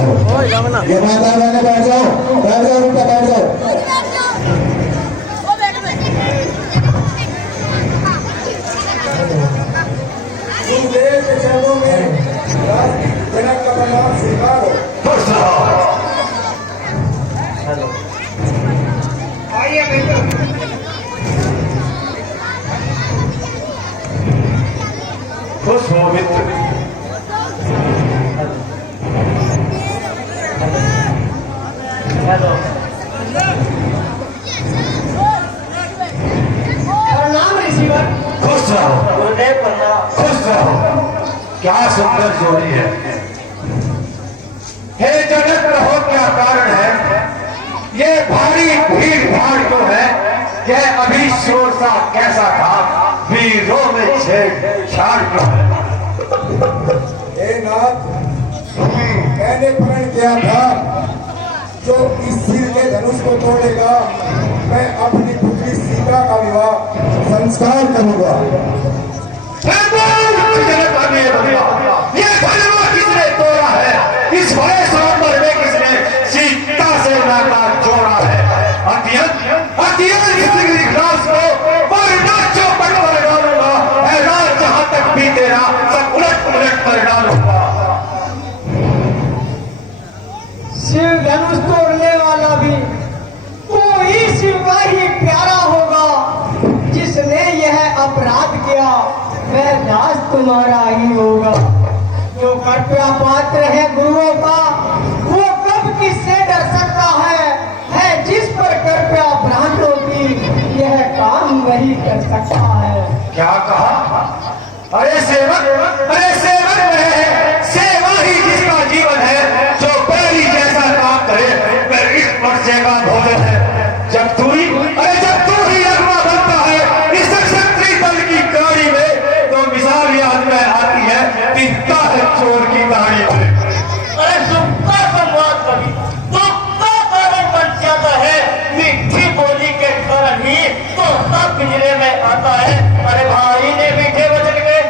ये माता बहने बैठ जाओ बेटा बैठ जाओ। गुरुदेव के चरणों में जनक का प्रणाम स्वीकार हो। आइए बेटा। खुश हो मित्र। प्रणाम ऋषिवर। खुश रहो गुरुदेव प्रणाम। खुश रहो। क्या सुंदर जोड़ी है। हे जनक रहो, क्या कारण है? ये भारी भीड़ भाड़ जो है, यह अभी शोर सा कैसा था, वीरों में छेड़छाड़ क्यों है? हे नाथ, मैंने प्रण किया था जो इस सिर के धनुष को तोड़ेगा मैं अपनी पुत्री सीता का विवाह संस्कार करूंगा। ये धनुष किसने तोड़ा है? इस बड़े समुद्र में किसने सीता से नाता जोड़ा है? जहां तक भी तेरा सब उलट पुलट कर डालूंगा। शिव धनुष तोड़ने वाला भी कोई शिव का ही प्यारा होगा। जिसने यह अपराध किया वह दास तुम्हारा ही होगा। जो कर्तव्य पात्र है गुरुओं का वो कब किससे डर सकता है जिस पर कर्तव्य भ्रांतों की यह काम वही कर सकता है। क्या कहा? अरे सेवक है, सेवा ही जिसका जीवन है, जो पहली जैसा काम करे वह इस पर्चे का भोजन है। जब तू ही अगवा बनता है इस क्षत्रिय दल की कहानी में, तो मिसाल याद में आती है दिखता है चोर की कहानी में। अरे सुखता संवाद कभी दुखता कारण बन जाता है। मीठी बोली के कारण ही तो सब पिंजरे में आता है। अरे भाई ने मीठे वचन गए,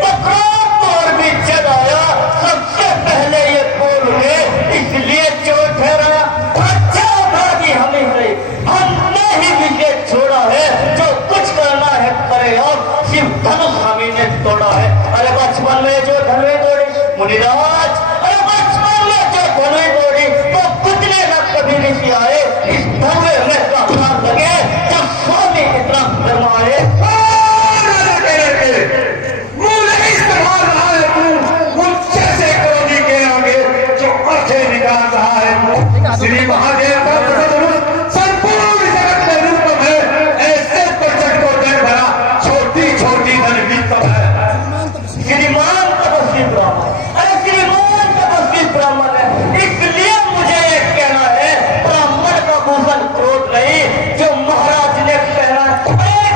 तो क्रोध तो और भी जगाया। सबसे पहले ये बोल के इसलिए चोर ठहराया। अच्छा भागी हमें गई, हमने ही विषय छोड़ा है। जो कुछ करना है करे, और शिव धनुष हमें ने तोड़ा है। अरे बचपन में जो धनुष तोड़ी मुनिराज, अरे बचपन में जो धनुष तोड़ी तो कितने न कभी ऋषि आए इस धनुष में अपराध लगे जब स्वामी इतना शर्माए। श्री महादेव का संपूर्ण जगत में रूपम है। ऐसे प्रचंड को जन भरा छोटी छोटी धन वित्तम है। श्रीमान तपस्वी ब्राह्मण, अरे श्रीमान तपस्वी ब्राह्मण है। इसलिए मुझे ये कहना है ब्राह्मण का भूषण क्रोध नहीं जो महाराज ने पहना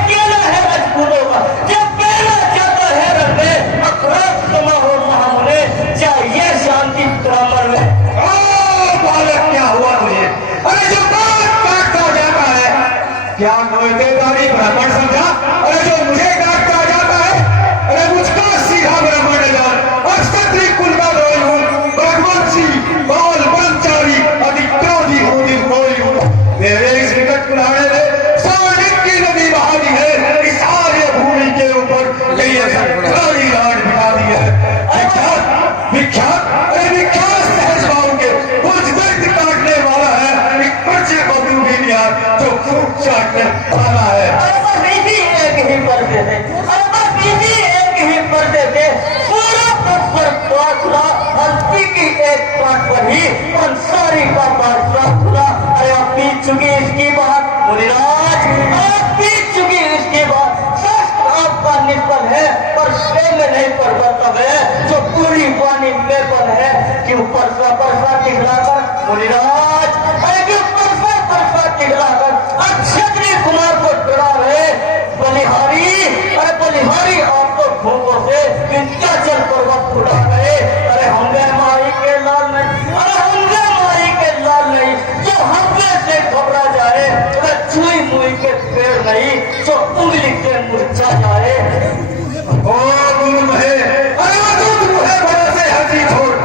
केला है राजपूतों का। जो पहना जाता है रंग में अखराज समा हो महामुने, चाहिए शांति ब्राह्मण में। बालक क्या हुआ तुझे? अरे जो काटता जाता है क्या नोएतेदारी ब्राह्मण समझा? अरे जो मुझे काटता जाता है, अरे मुझका सीधा ब्राह्मण जान। अक्षत्रिय कुल का रोई हूँ, भगवंशी बाल ब्रह्मचारी अधिक्रोधी हूँ, निर्मोही हूँ। मेरे इस विकट कुल्हाड़े में सानिक की नदी बहा दी है। इस आर्य भूमि के ऊपर कई सारी राज बिठा दी है। विख्यात सहज भाव के कुछ दर्द काटने वाला है। एक पर्चे को भी लिया जो खूब चाटने वाला है। अरे बस इसी एक ही पर्दे थे, अरे बस इसी एक ही पर्दे थे। पूरा पर खुला हल्की की एक पाठ पर ही अंसारी का बादशाह खुला। अरे अब बीत चुकी इसकी बात मुनिराज, अब बीत चुकी इसकी बात। शस्त्र आपका निष्फल है पर स्वयं में नहीं परिवर्तन है जो पूरी वाणी में बल है। क्यों परसा टिकलाकर मुनिराज, अरे क्यों परसा टिकलाकर क्षत्रिय कुमार को डरा रहे बलिहारी। अरे बलिहारी आपको भूखों से विंध्याचल पर्वत उड़ा रहे। अरे हमने माई के लाल नहीं, अरे हमने माई के लाल नहीं जो हमने से घबरा जाए। अरे छुई मुई के पेड़ नहीं जो उंगली से मुरझा जाए। ओ दूर है, अरे दूर है भरोसे हंसी छोड़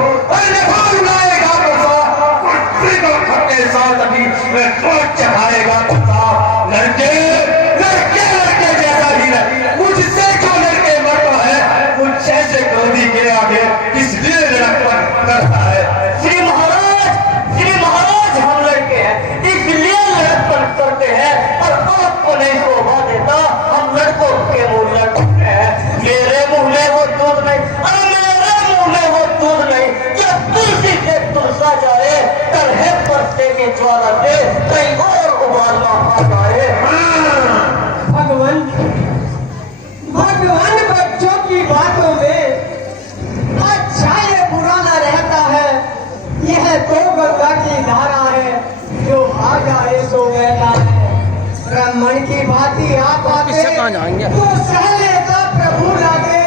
ज्वाला से कहीं और उबालना आ जाए। भगवान भगवान बच्चों की बातों में अच्छा ये बुरा न रहता है। यह तो गंगा की धारा है जो आ जाए सो बहता है। ब्राह्मण की भांति आप आते तो सह लेता प्रभु लागे।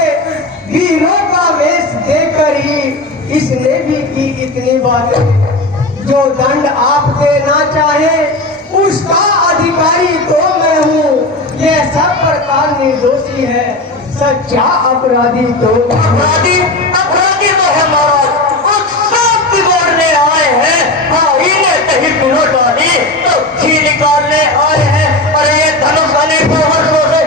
वीरों का वेश देकर ही इसने भी की इतनी बातें। जो दंड आप देना चाहे उसका अधिकारी तो मैं हूँ। यह सब प्रकार निर्दोषी है, सच्चा अपराधी तो अपराधी अपराधी तो है महाराज। उस सब बिगड़ने आए हैं। भाई ने कहीं बिनो डाली तो घी निकालने आए हैं। अरे ये धनुष अनेकों वर्षों से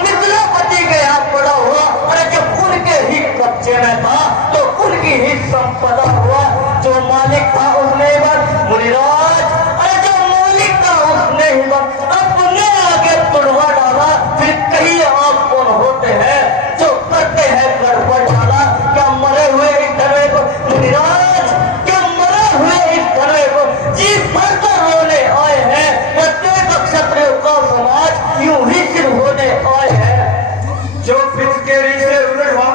मिथिलापति के यहाँ पड़ा हुआ। अरे जब उनके ही कब्जे में था तो उनकी ही संपदा हुआ। जो मालिक था उसने बस मुनिराज, अरे जो मालिक था उसने ही बस अपने आगे तुड़वा डाला। फिर कहीं आप कौन होते हैं जो करते हैं गड़बड़ डाला। क्या मरे हुए इस धरवे को मुनिराज, क्या मरे हुए इस धरवे को जी भर कर रोने आए हैं। प्रत्येक क्षत्रिय का समाज यूं ही सिर होने आए हैं। जो पितृ के ऋण से उड़ हुआ,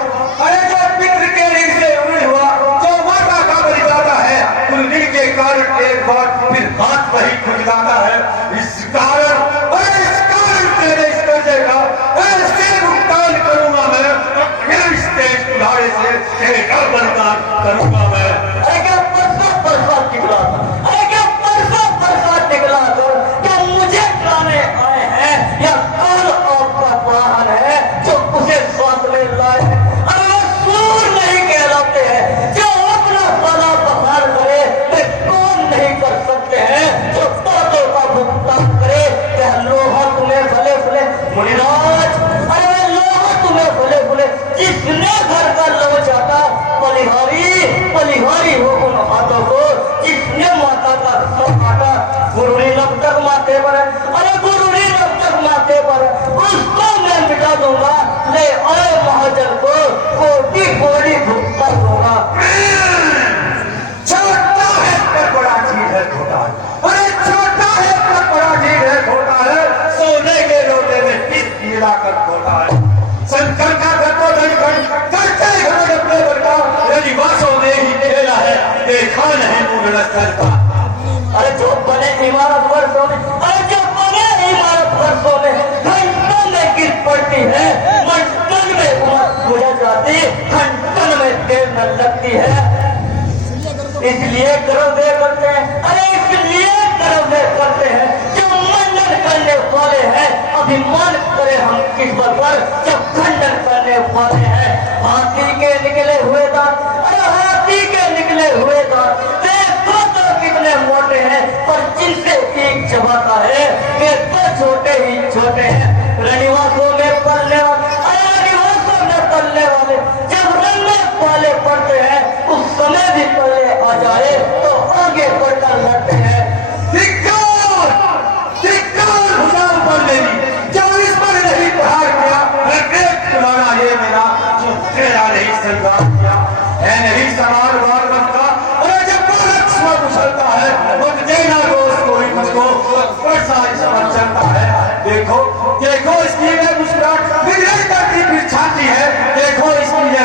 अरे जो पितृ के ऋण से उड़ हुआ, जो माता का बलिदाता है, उन ऋण के कारण एक बार फिर हाथ वही खुल जाता है। इस कारण तेरे इस कर्जे का ऐसे भुगतान करूंगा मैं। फिर इस तेज उधारे से तेरे का बलिदान करूंगा मैं। अरे क्या परसा निकला था, अरे क्या परसा निकला था। क्या मुझे खाने आए हैं या कल आपका वाहन है जो उसे साथ में लाए हैं। अरे वो सूर नहीं कहलाते हैं जो अपना सदा बहार करे। वे कौन नहीं कर सकते हैं जो बातों का भुगतान करे। क्या लोहा तुम्हें भले भले मुनिराज, अरे वे लोहा तुम्हें भले भले जिसने घर का लो जाता बलिहारी हो उन हाथों को जिसने माता का सब काटा। गुरुड़ी लब तक माथे पर है, अरे गुरुड़ी लब तक माथे पर है, उसको मैं मिटा दूंगा। ले आए महाजन को कोटि कोटि भुगता दूंगा। छोटा है पर बड़ा चीज है छोटा है। अरे छोटा है पर बड़ा चीज है छोटा है। सोने के लोटे में किस पीला कर खोता है। शंकर का करते घरों अपने बड़का रनिवासों ने ही खेला है, देखा नहीं पूर्ण स्तर का। अरे जो बने इमारत वर्षों में, अरे जो बने इमारत वर्षों में घंटों में गिर पड़ती है। मंटन में उमर गुजर जाती, घंटन में देर न लगती है। इसलिए गर्व करते हैं, अरे इसलिए गर्व करते हैं जो मंडन करने वाले हैं। अभिमान करे हम किस बल पर जब खंडन करने वाले हैं। हाथी के निकले हुए दांत, अरे हाथी के निकले हुए दांत देखो तो कितने मोटे हैं, पर जिनसे एक चबाता है वे तो छोटे ही छोटे हैं। रनिवासों में पलने वाले, अरे रनिवासों में पलने वाले जब रंगे पाले पड़ते हैं उस समय भी पहले आ जाए तो आगे बढ़कर लड़ते हैं। ये मेरा जो तेरा नहीं संगार किया है नहीं सवाल बार बनता। अरे जब वो लक्ष्मण उछलता है मुझ देना दोस्त कोई मुझको बरसा समझ चलता है। देखो देखो इसकी ये मुस्कुराहट बिगड़ करती फिर छाती है। देखो इसकी ये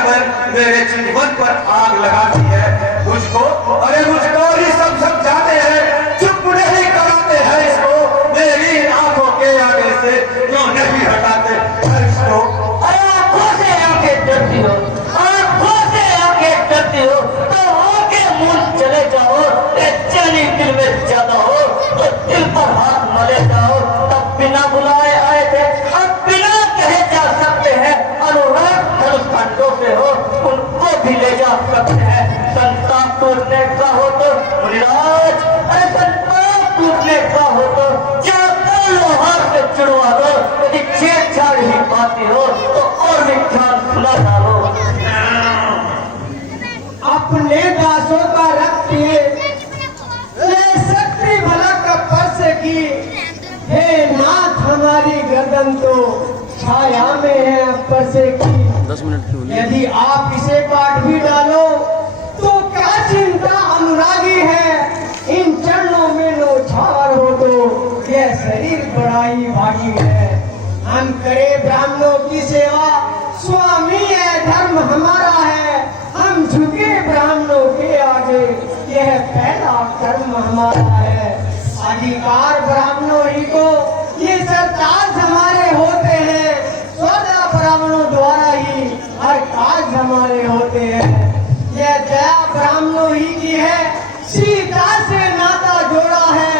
मेरे जीवन पर आग लगाती है। मुझको अरे मुझको ही सब समझाते हैं, चुप नहीं कराते हैं इसको। मेरी आंखों के आगे से क्यों नहीं हटाते इसको। डरती हो, आंखों से आंखें डरती हो तो आगे मुंह चले जाओ। बेचैनी दिल में ज्यादा हो तो दिल पर हाथ मले जाओ। तब बिना बुलाए आए थे, अब बिना कहे जा सकते हैं। अनुराग धनुष खंडों से हो उनको भी ले जा सकते हैं। संताप टूटने का हो तो मुनिराज, अरे संताप टूटने का हो तो जाकर लोहार से चुड़वा दो। यदि छेड़छाड़ ही पाती हो तो और विख्यात सुना डालो। अपने दासों का रक्त पिए ले शक्ति भला का स्पर्श की। हे नाथ हमारी गर्दन तो छाया में है स्पर्श की। 10 मिनट यदि आप इसे काट भी डालो तो क्या चिंता अनुरागी है। इन चरणों में बड़ा ही भागी है। हम करे ब्राह्मणों की सेवा, स्वामी है धर्म हमारा है। हम झुके ब्राह्मणों के आगे, यह पहला कर्म हमारा है। अधिकार ब्राह्मणों ही को, ये सरताज हमारे होते हैं। सौदा ब्राह्मणों द्वारा ही हर काज हमारे होते हैं। यह दया ब्राह्मणों ही की है, सीता से नाता जोड़ा है।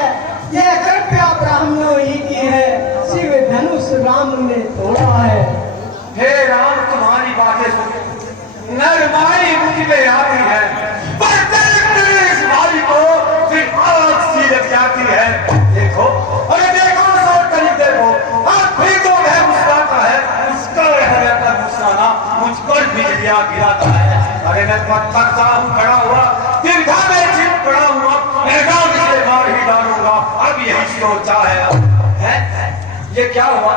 यह कृपया ब्राह्मणों ही की है, शिव धनुष राम ने तोड़ा है। हे राम, तुम्हारी बातें सुन नरमाई मुझ में आती है, पर इस भाई को फिर आग सी लग जाती है। देखो, अरे देखो, सौ करीब देखो, आप भी तो वह मुस्कुराता है, उसका रहता मुस्कुराना मुझ पर बिजलियां गिराता है। अरे मैं पत्थर सा हूं खड़ा हुआ, दीर्घा में चिप पड़ा हुआ, मैं गांव से मार ही डालूंगा। अब यही सोचा है? ये क्या हुआ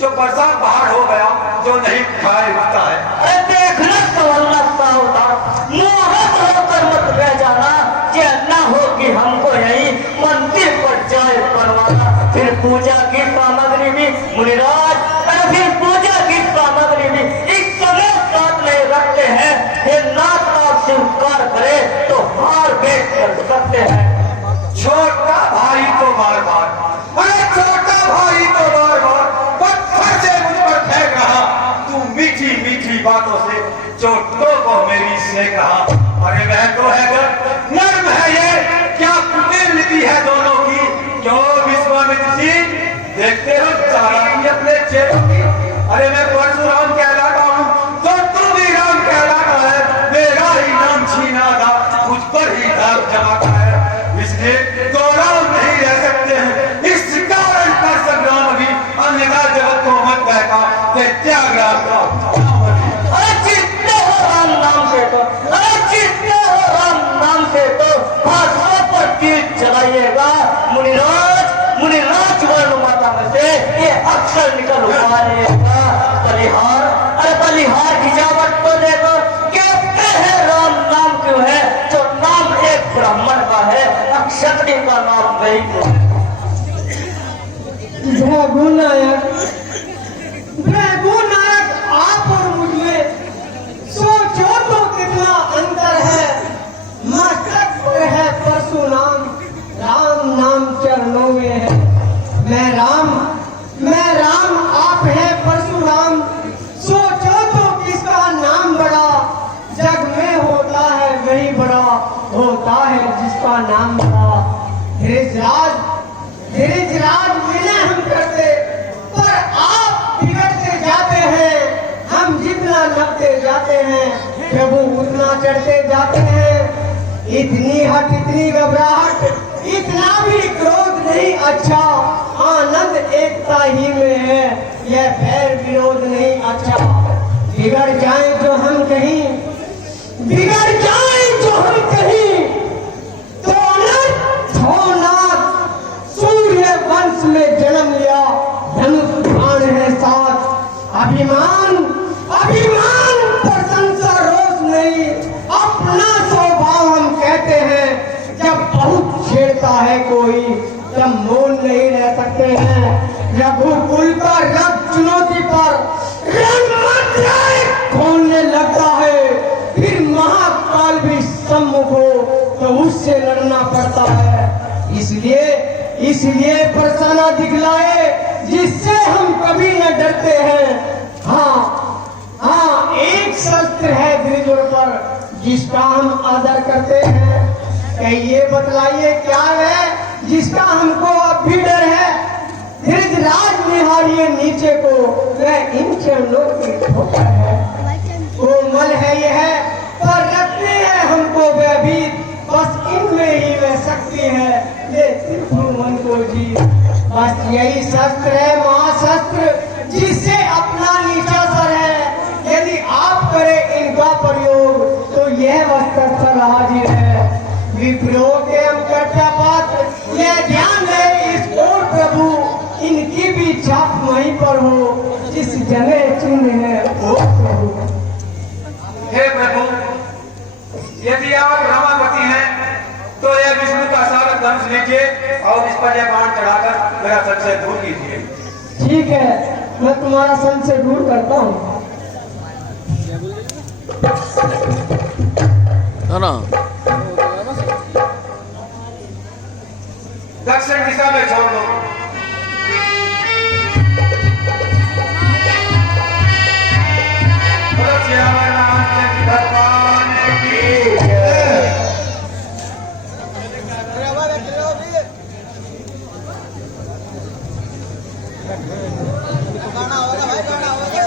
जो बरसात बाहर हो गया, जो नहीं खाए उठता है? अरे देखना तो अल्लाह सा होता, मोहब्बत होकर मत रह जाना, ये न हो कि हमको यही मंदिर पर जाए करवाना। फिर पूजा की सामग्री भी मुनिराज, अरे फिर पूजा की सामग्री भी इस समय साथ में रखते हैं। ये नाथ आप स्वीकार करे तो हार भेंट कर सकते हैं। छोटा भाई तो बार बार, अरे छोटा भाई तो बार बार पत्थर से मुझ पर फेंक रहा। तू मीठी मीठी बातों से चोटों को मेरी से कहा। अरे वह तो है नर्म है ये, क्या कुटिलती है दोनों की। क्यों विश्वामित्र जी, देखते हो चालाकी अपने चेलों की। अरे मैं परशुराम कहलाता हूँ, तो तू भी राम कहलाता है। मेरा ही नाम छीना था, मुझ पर ही दाग जमाता है। इसलिए दो राम नहीं रह सकते हैं, इस कारण का संग्राम भी अन्यथा जगत को मत बहका कि त्यागराज का। अरे चित्ते हो राम नाम से तो, अरे चित्ते हो राम नाम से तो हाथों पर तीर चलाइएगा। मुनिराज वर्ण माता में से ये अक्षर निकल उतारेगा। बलिहार, अरे बलिहार गिजावट तो देखो, कहते हैं राम नाम क्यों है, जो नाम एक ब्राह्मण का है, क्षत्रिय का नाम नहीं तो है। भृगुनायक आप और मुझमें सोचो तो कितना अंतर है। मस्तक पर है परशुराम, राम नाम चरणों में है। मैं राम आप है परशुराम। सोचो तो किसका नाम बड़ा, जग में होता है वही बड़ा, होता है जिसका नाम बड़ा। धीरजराज विनय हम करते, पर आप बिगड़ते जाते हैं। हम जितना नपते जाते हैं, प्रभु उतना चढ़ते जाते हैं। इतनी हट, इतनी घबराहट, इतना भी क्रोध नहीं अच्छा। आनंद एकता ही में है, यह बैर विरोध नहीं अच्छा। बिगड़ जाए जो हम कहीं, बिगड़ जाए जो हम कहीं, तो नाथ सूर्य वंश में जन्म लिया, धनुष बाण है साथ। अभिमान पर संसार रोष नहीं, अपना स्वभाव हम कहते हैं। जब बहुत छेड़ता है कोई, तब मौन नहीं रह सकते हैं। रघुकुल का रब चुनौती पर खोलने लगता है, फिर महाकाल भी सम्मुख हो तो उससे लड़ना पड़ता है। इसलिए प्रसन्ना दिखलाए, जिससे हम कभी न डरते हैं। हाँ, एक शस्त्र है द्विजों पर, जिसका हम आदर करते हैं। कहिए, बतलाइए क्या है जिसका हमको अब भी डर है। धीरजराज निहारिए नीचे को, वह इन चरणों की ठोकर है। कोमल है यह, पर रखते हैं हमको भयभीत। बस इनमें ही वह शक्ति है, ये सिर्फ मन को जीत। बस यही शस्त्र है, महाशस्त्र, जिससे अपना नीचा सर है। यदि आप करें इनका प्रयोग, तो यह वस्त्र हाजिर है। विप्रो के हम कर्तव्य, यह ध्यान है इस ओर प्रभु, इनकी भी छाप वहीं पर हो, जिस जगह चिन्ह है वो प्रभु। हे प्रभु, यदि आप रमापति हैं, तो यह विष्णु का सारथ धनुष लीजिए और इस पर यह बाण चढ़ाकर मेरा संशय दूर कीजिए। ठीक है, मैं तुम्हारा संशय दूर करता हूँ। दक्षिण दिशा में छोड़ दो। भगवान की जय। गाना होगा भाई, गाना होगा।